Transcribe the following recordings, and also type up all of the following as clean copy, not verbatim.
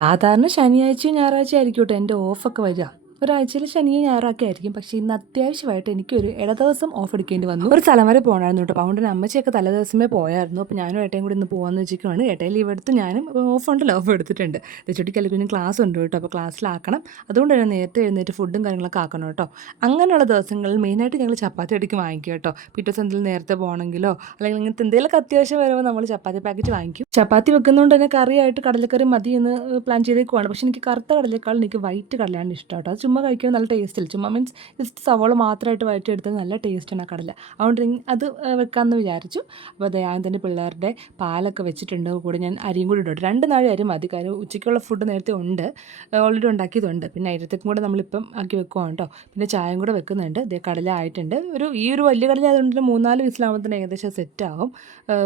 സാധാരണ ശനിയാഴ്ചയും ഞായറാഴ്ചയും ആയിരിക്കും കേട്ടോ എൻ്റെ ഓഫൊക്കെ വരിക. ഒരാഴ്ചയിൽ ശനിയും ഞായറൊക്കെ ആയിരിക്കും. പക്ഷേ ഇന്ന് അത്യാവശ്യമായിട്ട് എനിക്കൊരു ഇടദിവസം ഓഫ് എടുക്കേണ്ടി വന്നു. ഒരു സ്ഥലം വരെ പോകണമായിരുന്നു കേട്ടോ. അതുകൊണ്ട് അമ്മച്ചിയൊക്കെ തലേദിവസമേ പോയായിരുന്നു. അപ്പോൾ ഞാനും ഏട്ടയും കൂടി ഇന്ന് പോകാമെന്ന് വെച്ചിരിക്കുകയാണ്. ഏട്ടയിൽ ലീവ് എടുത്ത് ഞാനും ഓഫ് ഉണ്ടല്ലോ, ഓഫ് എടുത്തിട്ടുണ്ട്. തെച്ചുട്ടിക്കല്ല കുഞ്ഞും ക്ലാസ് ഉണ്ട് കേട്ടോ. അപ്പോൾ ക്ലാസ്സിലാക്കണം. അതുകൊണ്ട് തന്നെ നേരത്തെ എഴുന്നേറ്റ് ഫുഡും കാര്യങ്ങളൊക്കെ ആക്കണം കേട്ടോ. അങ്ങനെയുള്ള ദിവസങ്ങളിൽ മെയിനായിട്ട് ഞങ്ങൾ ചപ്പാത്തി അടിക്ക് വാങ്ങിക്കും കേട്ടോ. പിറ്റേ ദിവസം എന്തെങ്കിലും നേരത്തെ പോകണമെങ്കിലോ അല്ലെങ്കിൽ ഇങ്ങനത്തെ എന്തെങ്കിലുമൊക്കെ അത്യാവശ്യം വരുമ്പോൾ നമ്മൾ ചപ്പാത്തി പാക്കറ്റ് വാങ്ങിക്കും. ചപ്പാത്തി വെക്കുന്നതുകൊണ്ട് തന്നെ കറിയായിട്ട് കടലക്കറി മതി എന്ന് പ്ലാൻ ചെയ്തേക്കുവാണ്. പക്ഷേ എനിക്ക് കറുത്ത കടലേക്കാൾ എനിക്ക് വൈറ്റ് കടലയാണ് ഇഷ്ടം കേട്ടോ. അത് ചുമ്മാ കഴിക്കാൻ നല്ല ടേസ്റ്റില്ല. ചുമ്മാ മീൻസ് ജസ്റ്റ് സവോള മാത്രമായിട്ട് വഴറ്റിയെടുത്താൽ നല്ല ടേസ്റ്റാണ് ആ കടല. അതുകൊണ്ട് അത് വെക്കാമെന്ന് വിചാരിച്ചു. അപ്പോൾ അതെ ഞാൻ തന്നെ പിള്ളേരുടെ പാലൊക്കെ വെച്ചിട്ടുണ്ട്. കൂടെ ഞാൻ അരിയും കൂടി ഇടും. 2 നാഴി അരി മതി. കാര്യം ഉച്ചയ്ക്കുള്ള ഫുഡ് നേരത്തെ ഉണ്ട്, ഓൾറെഡി ഉണ്ടാക്കിയതുണ്ട്. പിന്നെ അതിനകത്തേക്കും കൂടെ നമ്മളിപ്പം ആക്കി വെക്കുവാണ് കേട്ടോ. പിന്നെ ചായയും കൂടെ വെക്കുന്നുണ്ട്. ഇതേ കടല ആയിട്ടുണ്ട്. ഈ ഒരു വലിയ കടല ആയതുകൊണ്ട് 3-4 വിസിലാകുമ്പോൾ തന്നെ ഏകദേശം സെറ്റാകും.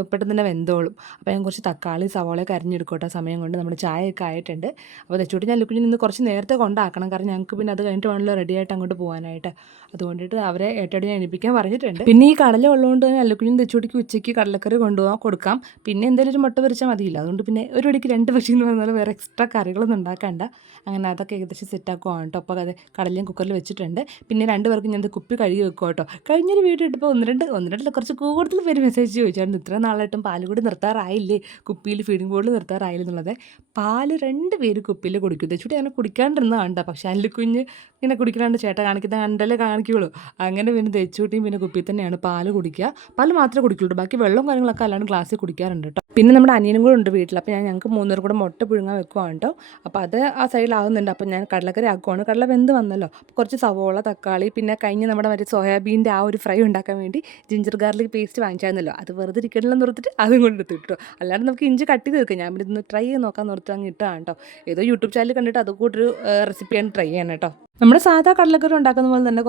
പെട്ടെന്ന് തന്നെ വെന്തോളും. അപ്പോൾ ഞാൻ കുറച്ച് തക്കാളി സവോളയൊക്കെ അരിഞ്ഞെടുക്കട്ടെ. സമയം കൊണ്ട് നമ്മുടെ ചായയൊക്കെ ആയിട്ടുണ്ട്. അപ്പോൾ തെച്ചൂട്ടി ഞാൻ ലുക്കുഞ്ഞിൽ നിന്ന് കുറച്ച് നേരത്തെ കൊണ്ടാക്കണം. കാരണം ഞങ്ങൾക്ക് പിന്നെ അത് കഴിഞ്ഞിട്ട് വേണമല്ലോ റെഡി ആയിട്ട് അങ്ങോട്ട് പോകാനായിട്ട്. അതുകൊണ്ടിട്ട് അവരെ ഏട്ടടി ഞാൻ എണിപ്പിക്കാൻ പറഞ്ഞിട്ടുണ്ട്. പിന്നെ ഈ കടല ഉള്ളതുകൊണ്ട് തന്നെ അല്ലുക്കുഞ്ഞും തെച്ചൂട്ടിക്ക് ഉച്ചയ്ക്ക് കടലക്കറി കൊടുക്കാം. പിന്നെ എന്തെങ്കിലും ഒരു മുട്ട പൊരിച്ചാൽ മതിയില്ല. അതുകൊണ്ട് പിന്നെ ഒരു വടിക്ക് 2 പക്ഷി എന്ന് പറഞ്ഞാൽ വേറെ എക്സ്ട്രാ കറികളൊന്നും ഉണ്ടാക്കണ്ട. അങ്ങനെ അതൊക്കെ ഏകദേശം സെറ്റാക്കുവാണ് കേട്ടോ. അപ്പോൾ അത് കടലയും കുക്കറിൽ വെച്ചിട്ടുണ്ട്. പിന്നെ 2 പേർക്ക് ഞാൻ കുപ്പി കഴുകി വെക്കും കേട്ടോ. കഴിഞ്ഞൊരു വീഡിയോ ഇട്ടപ്പോൾ ഒന്ന് രണ്ട് കുറച്ച് കൂടുതൽ പേര് മെസ്സേജ് ചോദിച്ചായിരുന്നു, ഇത്ര നാളായിട്ടും പാല് കൂടി നിർത്താറായില്ലേ, കുപ്പിയിൽ ഫീഡിംഗ് ബോർഡിൽ നിർത്താറായില്ല എന്നുള്ളത്. പാല് 2 പേര് കുപ്പിയിൽ കുടിക്കും. തെച്ചൂട്ടി അങ്ങനെ കുടിക്കാണ്ടിരുന്നതാണ്. പക്ഷേ അല്ലുക്കുഞ്ഞ് ഇങ്ങനെ കുടിക്കലാണ്ട് ചേട്ട കാണിക്കുന്ന കണ്ടല്ലേ കാണിക്കുകയുള്ളൂ. അങ്ങനെ പിന്നെ തെച്ചൂട്ടിയും പിന്നെ കുപ്പിയിൽ തന്നെയാണ് പാല് കുടിക്കുക. പാല് മാത്രമേ കുടിക്കുള്ളൂ. ബാക്കി വെള്ളം കാര്യങ്ങളൊക്കെ അല്ലാണ്ട് ഗ്ലാസ്സിൽ കുടിക്കാറുണ്ട് കേട്ടോ. പിന്നെ നമ്മുടെ അനിയനും കൂടെ ഉണ്ട് വീട്ടിൽ. അപ്പോൾ ഞങ്ങൾക്ക് 3 പേർ കൂടെ മുട്ട പുഴുങ്ങാൻ വെക്കുവാണ് കേട്ടോ. അപ്പോൾ അത് ആ സൈഡിലാകുന്നുണ്ട്. അപ്പോൾ ഞാൻ കടലക്കറി ആക്കുവാണ്. കടല വെന്ത് വന്നല്ലോ. കുറച്ച് സവോള, തക്കാളി, പിന്നെ കഴിഞ്ഞ് നമ്മുടെ മറ്റേ സോയാബീൻ്റെ ആ ഒരു ഫ്രൈ ഉണ്ടാക്കാൻ വേണ്ടി ജിഞ്ചർ ഗാർലിക് പേസ്റ്റ് വാങ്ങിച്ചായിരുന്നല്ലോ. അത് വെറുതെ ഇരിക്കണമെന്ന് ഓർത്തിട്ട് അതും കൊണ്ട് എടുത്ത് കിട്ടും. അല്ലാണ്ട് നമുക്ക് ഇഞ്ചി കട്ട് ചെയ്ത് വെക്കാം. ഞാൻ പിന്നെ ഇതൊന്ന് ട്രൈ ചെയ്ത് നോക്കാൻ ഓർത്ത് അങ്ങ് ഇട്ടാണ് കേട്ടോ. ഏതോ യൂട്യൂബ് ചാനൽ കണ്ടിട്ട് അതുകൂട്ടൊരു റെസിപ്പിയാണ് ട്രൈ ചെയ്യണം കേട്ടോ. നമ്മുടെ സാധാ കടലക്കറി ഉണ്ടാക്കുന്ന പോലെ തന്നെ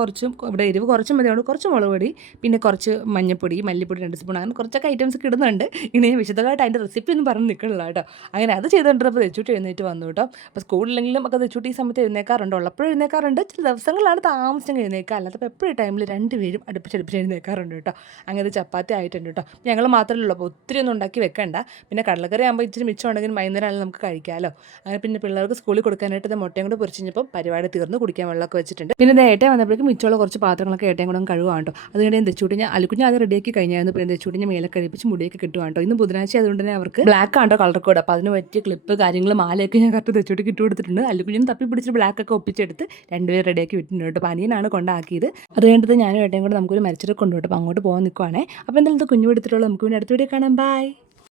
ഇവിടെ എരിവ് കുറച്ചും മതി. അതുകൊണ്ട് കുറച്ച് മുളക് പൊടി, പിന്നെ കുറച്ച് മഞ്ഞൾപ്പൊടി, മല്ലിപ്പൊടി 2 സ്പൂൺ, അങ്ങനെ കുറച്ചൊക്കെ ഐറ്റംസ് ഒക്കെ ഇടുന്നുണ്ട്. ഇനി വിശദമായിട്ട് അതിൻ്റെ റെസിപ്പി ഒന്നും പറഞ്ഞ് നിൽക്കണില്ല കേട്ടോ. അങ്ങനെ അത് ചെയ്തുകൊണ്ടിരുന്നപ്പോൾ തെച്ചൂട്ടി എഴുന്നേറ്റ് വന്നു കേട്ടോ. അപ്പോൾ സ്കൂളിലെങ്കിലും ഒക്കെ തെച്ചൂട്ടി ഈ സമയത്ത് എഴുന്നേക്കാറുണ്ട്. ഉള്ളപ്പോഴും എഴുന്നേക്കാറുണ്ട്. ചില ദിവസങ്ങളാണ് താമസിച്ചങ്ങ് എഴുന്നേക്കുക. അല്ലാത്തപ്പോൾ എപ്പോഴും ടൈമിൽ 2 പേരും അടുപ്പിച്ചടുപ്പിച്ച് എഴുന്നേക്കാറുണ്ട് കേട്ടോ. അങ്ങനെ ചപ്പാത്തി ആയിട്ടുണ്ട് കേട്ടോ. ഞങ്ങൾ മാത്രമേ ഉള്ളൂ. അപ്പോൾ ഒത്തിരി ഒന്നും ഉണ്ടാക്കി വെക്കണ്ട. പിന്നെ കടലക്കറി ആകുമ്പോൾ ഇച്ചിരി മിച്ചം ഉണ്ടെങ്കിൽ വൈകുന്നേരം ആണെങ്കിൽ നമുക്ക് കഴിക്കാമല്ലോ. അങ്ങനെ പിന്നെ പിള്ളേർക്ക് സ്കൂളിൽ കൊടുക്കാനായിട്ട് മുട്ടയും കൂടെ പൊരിച്ച് കഴിഞ്ഞപ്പോൾ പരിപാടി തീർന്ന് കുടിക്കാൻ വെള്ളമൊക്കെ വെച്ചിട്ടുണ്ട്. പിന്നെ ഏട്ടൻ വന്നപ്പോഴേക്കും മിച്ചമുള്ള കുറച്ച് പാത്രങ്ങളൊക്കെ ഏട്ടയും കൂടെ കഴുകാൻ കേട്ടോ. അതുകൊണ്ട് ഞാൻ തെച്ചൂട്ടി ഞാൻ അല്ലുക്കുഞ്ഞ് അത് റെഡിയാക്കി കഴിഞ്ഞായിരുന്നു. പിന്നെ തെച്ചൂട്ടി ഞാൻ മേലെ കഴിപ്പിച്ച് മുടിയൊക്കെ കിട്ടുവാണ് കേട്ടോ. ഇന്ന് ബുധനാഴ്ച അതുകൊണ്ട് തന്നെ അവർക്ക് ബ്ലാക്ക് ആണോ കളർ കോഡ്. അപ്പോൾ അതിന് പറ്റിയ ക്ലിപ്പ് കാര്യങ്ങൾ മാലയൊക്കെ ഞാൻ കറക്റ്റ് തെച്ചൂട്ടിക്ക് ഇട്ട് കൊടുത്തിട്ടുണ്ട്. അല്ലുക്കുഞ്ഞിന് തപ്പി പിടിച്ചിട്ട് ബ്ലാക്കൊക്കെ ഒപ്പിച്ചെടുത്ത് 2 പേര് റെഡിയാക്കി വിട്ടിട്ടുണ്ട് കേട്ടോ. അപ്പോൾ അനിയനാണ് കൊണ്ടാക്കിയത്. അത് കഴിഞ്ഞിട്ട് ഞാനും ഏട്ടയും കൂടെ നമുക്കൊരു മരിച്ചിട്ട് കൊണ്ടുപോയിട്ട് അപ്പോൾ അങ്ങോട്ട് പോകാൻ നിൽക്കുവാണേ. അപ്പോൾ എന്തായാലും ഇത് കുഞ്ഞു എടുത്തിട്ടുള്ളൂ. നമുക്ക് പിന്നെ അടുത്ത വീഡിയോ കാണാം. ബൈ.